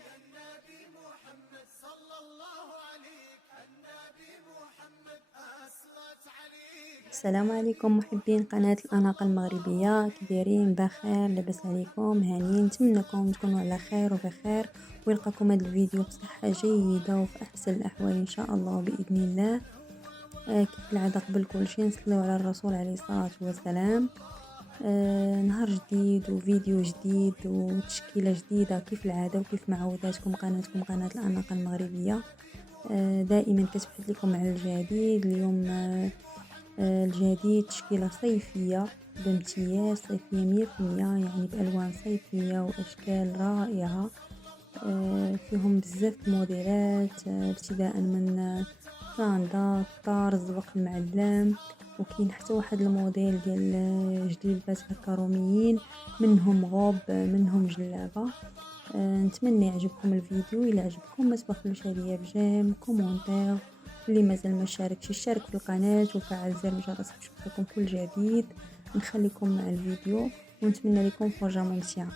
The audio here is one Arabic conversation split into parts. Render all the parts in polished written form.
يا النبي محمد صلى الله عليك، النبي محمد أصلت عليك. السلام عليكم محبين قناة الأناقة المغربية، كدايرين؟ بخير؟ لاباس عليكم؟ هانيين؟ نتمنىكم تكونوا على خير وبخير، ويلقاكم هذا الفيديو بصحة جيدة وفي أحسن الأحوال إن شاء الله بإذن الله. كيف العادة قبل كل شيء نصليو على الرسول عليه الصلاة والسلام. نهار جديد وفيديو جديد وتشكيلة جديدة كيف العادة وكيف معوداتكم قناتكم قناة الأناقة المغربية. دائما كتبحث لكم على الجديد. اليوم الجديد تشكيلة صيفية بامتياز، صيفية 100%، يعني بألوان صيفية وأشكال رائعة. فيهم بزاف موديلات، ابتداء من صاندا، طار، الزبق المعلم، وكاين حتى واحد الموديل ديال جليبات هكا روميين، منهم غوب منهم جلابة. نتمنى يعجبكم الفيديو. الى عجبكم ما تبخلوش عليا بجيم كومونتير، اللي مازال ما شاركش يشارك في القناه وفعل زر الجرس باش يوصلكم كل جديد. نخليكم مع الفيديو ونتمنى لكم فرجه ممتعه.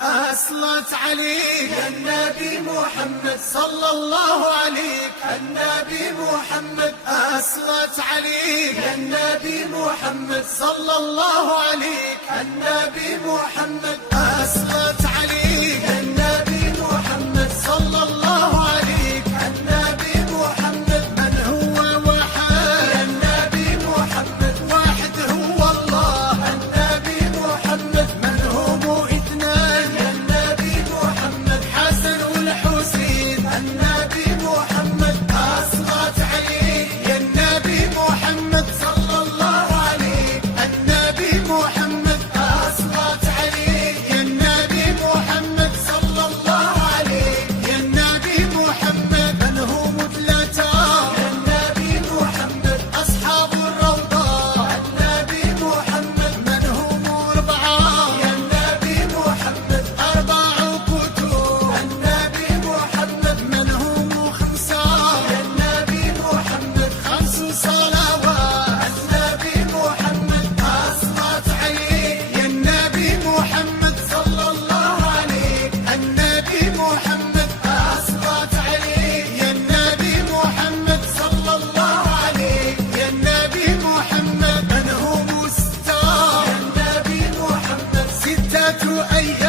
أصلت عليك يا النبي محمد صلى الله عليك، النبي محمد أصلت عليك يا النبي محمد صلى الله عليك، النبي محمد أصلت عليك يا النبي محمد صلى الله عليك، النبي محمد من هو وحد، يا النبي محمد واحد هو الله، النبي محمد من هم اثنان، يا النبي محمد حسن والحسين، النبي محمد أصلت عليك يا النبي محمد صلى الله عليك، النبي محمد أصلت عليك يا النبي محمد صلى الله عليك، يا النبي محمد من هم ثلاثة، يا النبي محمد أصحاب الروضة، النبي محمد من هم أربعة، يا النبي محمد أربع كتب، النبي محمد من هم خمسة، يا النبي محمد خمس صلوات، النبي محمد أصلت عليك يا النبي محمد صلى الله عليك، النبي محمد أصلت عليك يا النبي محمد صلى الله عليك، يا النبي محمد من هم ستة، يا النبي محمد ستة أيام.